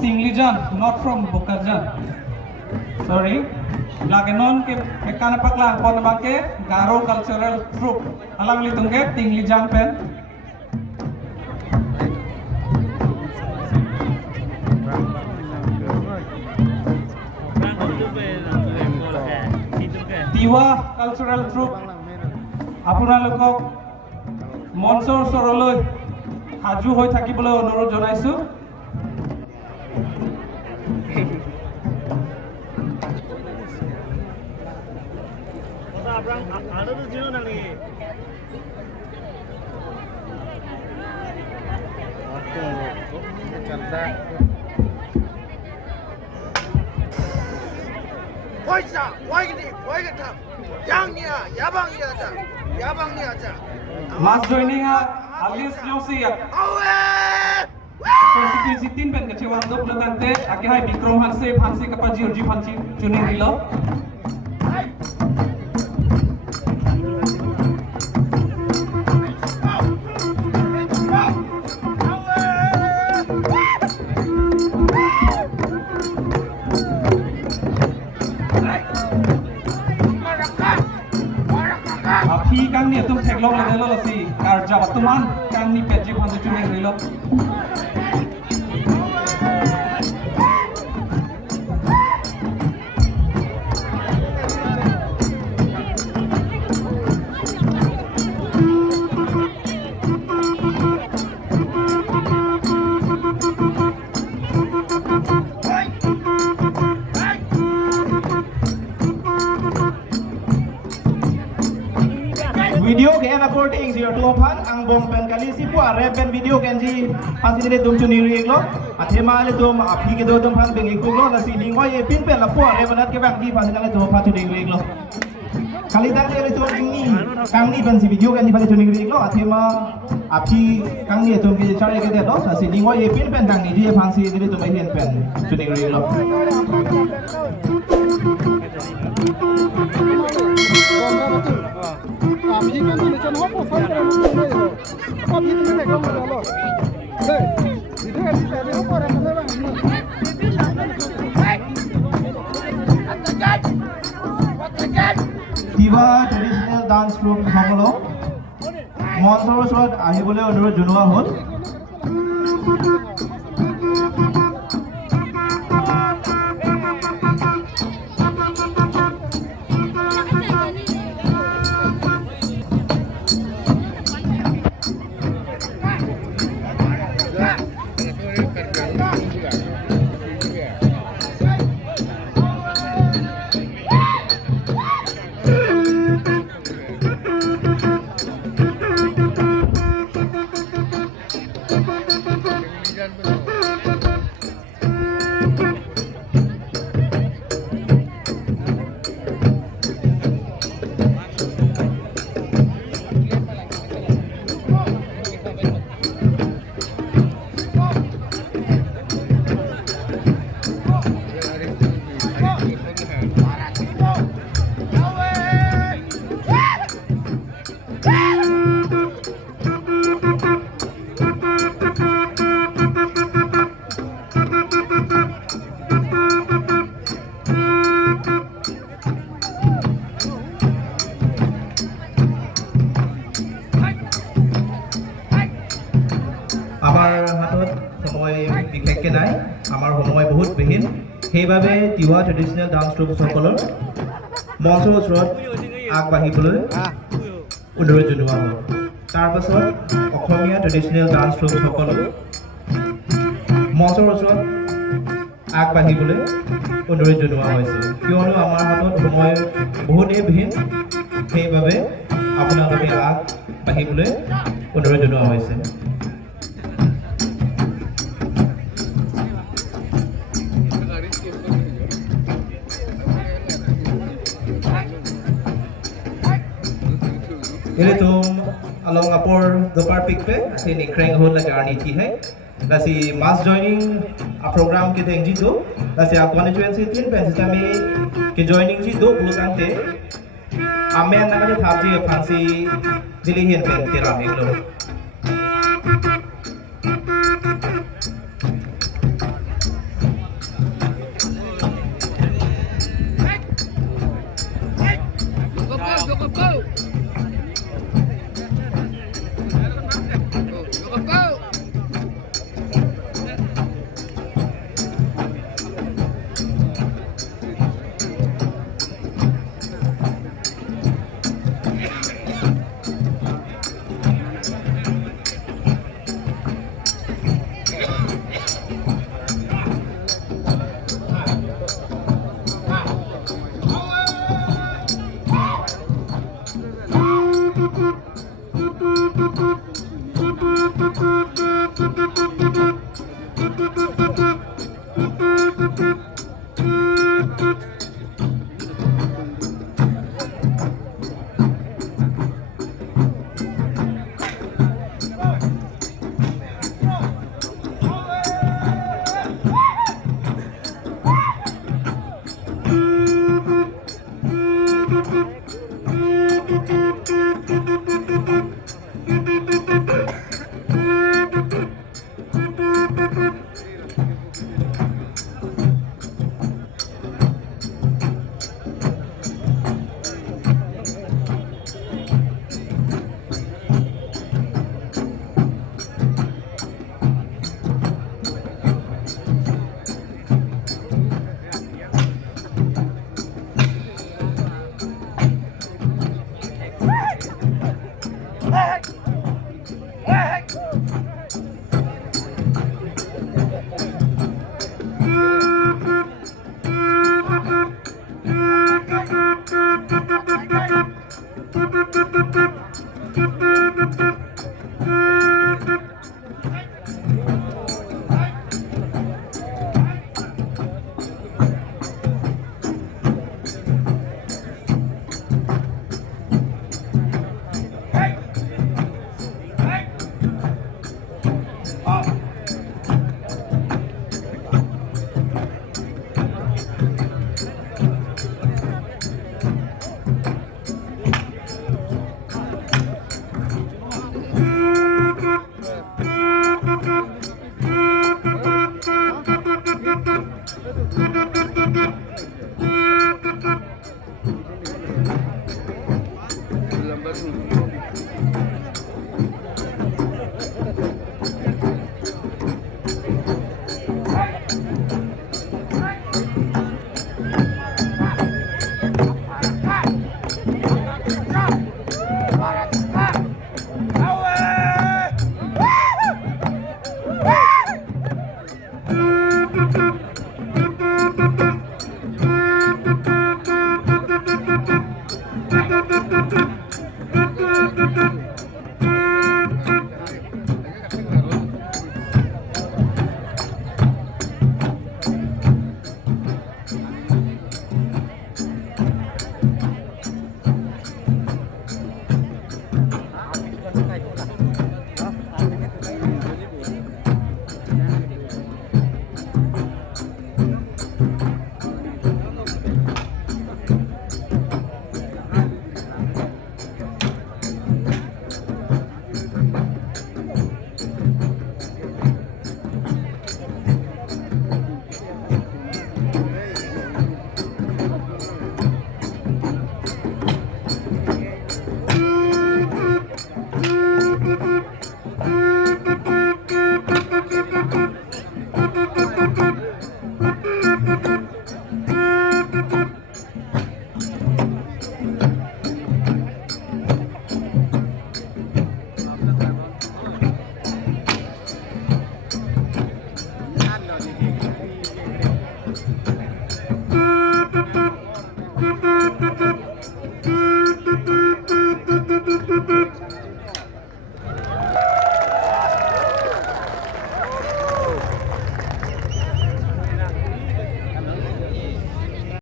Tinglijan, not from Bokarjan. Sorry. Lagenon ke pekana paklang pon namake Garo cultural troupe. Alang litungke Tinglijan pen. Tiwa cultural troupe. আপোনালোকক মঞ্চৰ ওচৰলৈ হাজু হৈ থাকিবলৈ অনুৰোধ জনাইছো। Mas joining alias Josie Constituency 3 pen kecewa untuk pelantante akhir hai Bikrom Hanse kapaji urji panci tuning dilo. Api kang ni atum teklong lele lo si karja teman kang ni peji pandu cumi rilo. Video kan recording si tuan ang bom pen kali si puan reben video kan si pasti ni dum cuni ring lo athema le dum api ke do dum pan beng ikut lo nasi lingwai ye pin pen la puan reben at ke bang di pasti kali dum pan cuni ring lo kali dah le tu kang ni pen si video kan si pasti cuni ring lo athema api kang ni dum ke cari ke do nasi lingwai ye pin pen kang ni dia pasti ni dum main pen cuni ring lo Api kan ni macam apa faham tak? Api tu ni kamu dah lo. Hey, itu kan tadi apa orang mana bang? Tiwa traditional dance troupe Songolo. Monsor shot ahi bole অনুরোধ জনোৱা হল। সেইভাবে Tiwa traditional dance troop সকলৰ মঞ্চৰ ওচৰত আগবাঢ়িবলৈ অনুৰোধ জনোৱা হ'ল। তাৰ পাছত অসমীয়া ট্ৰেডিশনেল ডান্স ট্ৰুপ সকলৰ মঞ্চৰ ওচৰত আগবাঢ়িবলৈ অনুৰোধ জনোৱা হৈছে, কিয়নো আমাৰ হাতত সময় বহুতেই ভিন, সেইভাবে আপোনালোকে আগবাঢ়িবলৈ অনুৰোধ জনোৱা হৈছে। Ini tuh along apor dopar pick pe sini kreng hon lagi arni thi hai lasi mass joining a program ke deng ji do lasi a constituency 3 pe sistem ke joining ji do bulutang te amen na ka thap ji phansi dili hin pe te ram eklo Ano